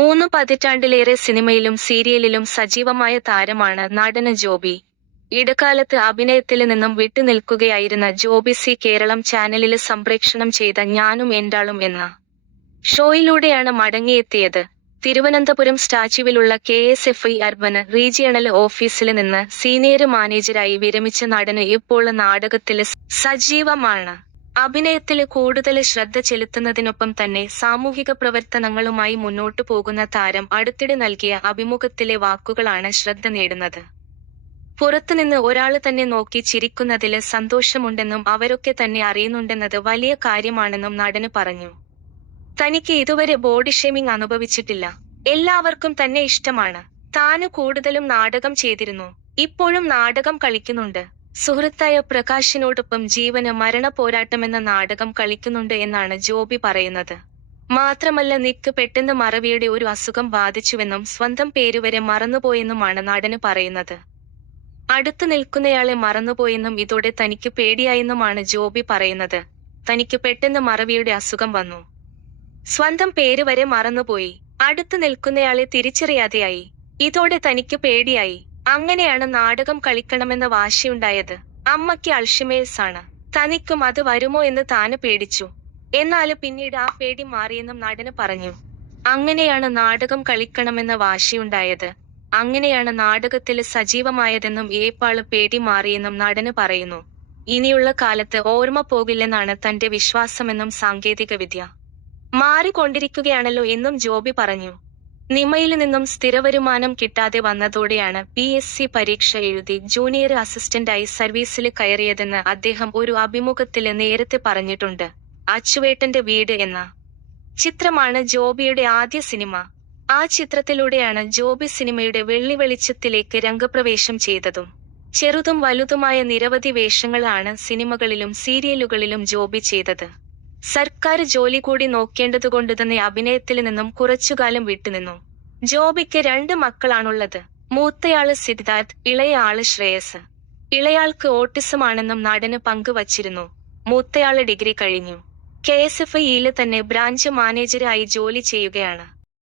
3 പതിറ്റാണ്ടിലേറെ സിനിമയിലും സീരിയലിലും സജീവമായ താരമാണ് നടന് ജോബി. ഇടക്കാലത്ത് അഭിനയത്തില് നിന്നും വിട്ടുനിൽക്കുകയായിരുന്ന ജോബി സി കേരളം ചാനലില് സംപ്രേക്ഷണം ചെയ്ത ഞാനും എന്റാളും എന്ന ഷോയിലൂടെയാണ് മടങ്ങിയെത്തിയത്. തിരുവനന്തപുരം സ്റ്റാച്യുവിലുള്ള KSFI അർബന് റീജിയണല് ഓഫീസില് നിന്ന് സീനിയര് മാനേജരായി വിരമിച്ച നടന് ഇപ്പോള് നാടകത്തില് സജീവമാണ്. അഭിനയത്തില് കൂടുതല് ശ്രദ്ധ ചെലുത്തുന്നതിനൊപ്പം തന്നെ സാമൂഹിക പ്രവർത്തനങ്ങളുമായി മുന്നോട്ടു പോകുന്ന താരം അടുത്തിടെ നൽകിയ അഭിമുഖത്തിലെ വാക്കുകളാണ് ശ്രദ്ധ നേടുന്നത്. പുറത്തുനിന്ന് ഒരാള് തന്നെ നോക്കി ചിരിക്കുന്നതില് സന്തോഷമുണ്ടെന്നും അവരൊക്കെ തന്നെ അറിയുന്നുണ്ടെന്നത് വലിയ കാര്യമാണെന്നും നടന് പറഞ്ഞു. തനിക്ക് ഇതുവരെ ബോഡി ഷേമിംഗ് അനുഭവിച്ചിട്ടില്ല. എല്ലാവർക്കും തന്നെ ഇഷ്ടമാണ്. താന് കൂടുതലും നാടകം ചെയ്തിരുന്നു. ഇപ്പോഴും നാടകം കളിക്കുന്നുണ്ട്. സുഹൃത്തായ പ്രകാശിനോടൊപ്പം ജീവന് മരണ പോരാട്ടമെന്ന നാടകം കളിക്കുന്നുണ്ട് എന്നാണ് ജോബി പറയുന്നത്. മാത്രമല്ല നിക്ക് പെട്ടെന്ന് മറവിയുടെ ഒരു അസുഖം ബാധിച്ചുവെന്നും സ്വന്തം പേരുവരെ മറന്നുപോയെന്നുമാണ് നടന് പറയുന്നത്. അടുത്തു നിൽക്കുന്നയാളെ മറന്നുപോയെന്നും ഇതോടെ തനിക്ക് പേടിയായെന്നുമാണ് ജോബി പറയുന്നത്. തനിക്ക് പെട്ടെന്ന് മറവിയുടെ അസുഖം വന്നു. സ്വന്തം പേര് വരെ മറന്നുപോയി. അടുത്തു നിൽക്കുന്നയാളെ തിരിച്ചറിയാതെയായി. ഇതോടെ തനിക്ക് പേടിയായി. അങ്ങനെയാണ് നാടകം കളിക്കണമെന്ന വാശിയുണ്ടായത്. അമ്മയ്ക്ക് അൾഷിമേഴ്സ് ആണ്. തനിക്കും അത് വരുമോ എന്ന് താന് പേടിച്ചു. എന്നാല് പിന്നീട് ആ പേടി മാറിയെന്നും നടന് പറഞ്ഞു. അങ്ങനെയാണ് നാടകം കളിക്കണമെന്ന വാശിയുണ്ടായത്. അങ്ങനെയാണ് നാടകത്തില് സജീവമായതെന്നും ഏപ്പാള് പേടി മാറിയെന്നും നടന് പറയുന്നു. ഇനിയുള്ള കാലത്ത് ഓർമ്മ പോകില്ലെന്നാണ് തന്റെ വിശ്വാസമെന്നും സാങ്കേതികവിദ്യ മാറിക്കൊണ്ടിരിക്കുകയാണല്ലോ എന്നും ജോബി പറഞ്ഞു. നിമയില് നിന്നും സ്ഥിരവരുമാനം കിട്ടാതെ വന്നതോടെയാണ് PSC പരീക്ഷ എഴുതി ജൂനിയർ അസിസ്റ്റന്റായി സർവീസില് കയറിയതെന്ന് അദ്ദേഹം ഒരു അഭിമുഖത്തില് നേരത്തെ പറഞ്ഞിട്ടുണ്ട്. അച്ചുവേട്ടന്റെ വീട് എന്ന ചിത്രമാണ് ജോബിയുടെ ആദ്യ സിനിമ. ആ ചിത്രത്തിലൂടെയാണ് ജോബി സിനിമയുടെ വെള്ളി വെളിച്ചത്തിലേക്ക് രംഗപ്രവേശം ചെയ്തതും. ചെറുതും വലുതുമായ നിരവധി വേഷങ്ങളാണ് സിനിമകളിലും സീരിയലുകളിലും ജോബി ചെയ്തത്. സർക്കാര് ജോലി കൂടി നോക്കേണ്ടതുകൊണ്ടുതന്നെ അഭിനയത്തില് നിന്നും കുറച്ചുകാലം വിട്ടുനിന്നു. ജോബിക്ക് 2 മക്കളാണുള്ളത്. മൂത്തയാള് സിദ്ധാർത്ഥ്, ഇളയ ആള് ശ്രേയസ്. ഇളയാൾക്ക് ഓട്ടിസം ആണെന്നും നടന് പങ്കുവച്ചിരുന്നു. മൂത്തയാള് ഡിഗ്രി കഴിഞ്ഞു. KSFIയില് തന്നെ ബ്രാഞ്ച് മാനേജര് ആയി ജോലി ചെയ്യുകയാണ്.